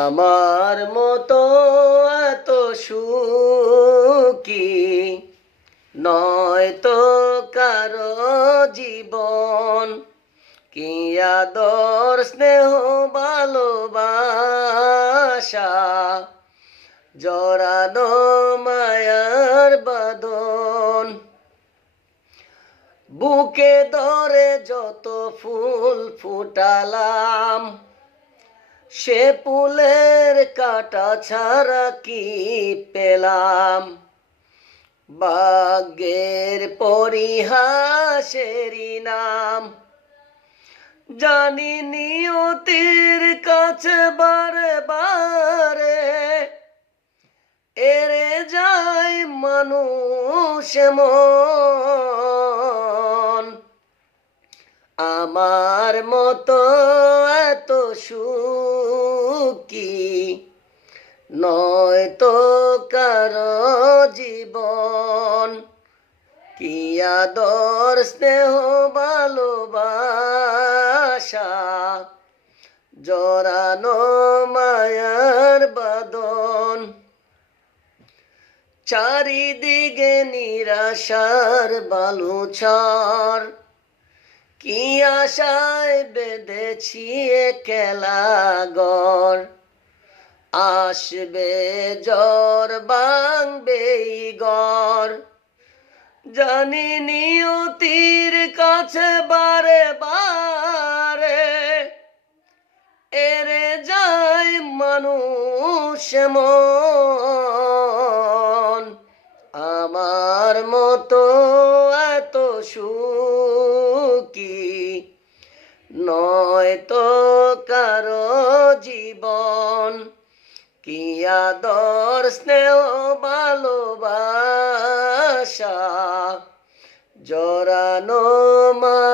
আমার মতো এত সুখী নয়তো কারো জীবন, কি আদর স্নেহ ভালোবাসা, জড়ানো মায়ার বাঁধন। বুকে ধরে যত ফুল ফুটালাম, সে ফুলের কাঁটা ছাড়া কি পেলাম? ভাগ্যের পরিহাসেরই নাম। জানি নিয়তির কাছে বারে বারে এড়ে যায় মানুষ মন। আমার মতো এত সুখী নয়তো কারো জীবন, কি আদর স্নেহ ভালোবাসা, জড়ানো মায়ার বাঁধন। চারিদিকে নিরাশার বালুচর, কি আশায় বেঁধেছি খেলাঘর। আসবে ঝড় ভাঙবে ঘর, জানি নিয়তির কাছে বারে বারে এড়ে যায় মানুষ মন। আমার মতো এত সুখী নয়তো কারো জীবন, কি আদর স্নেহ ভালোবাসা, জড়ানো মা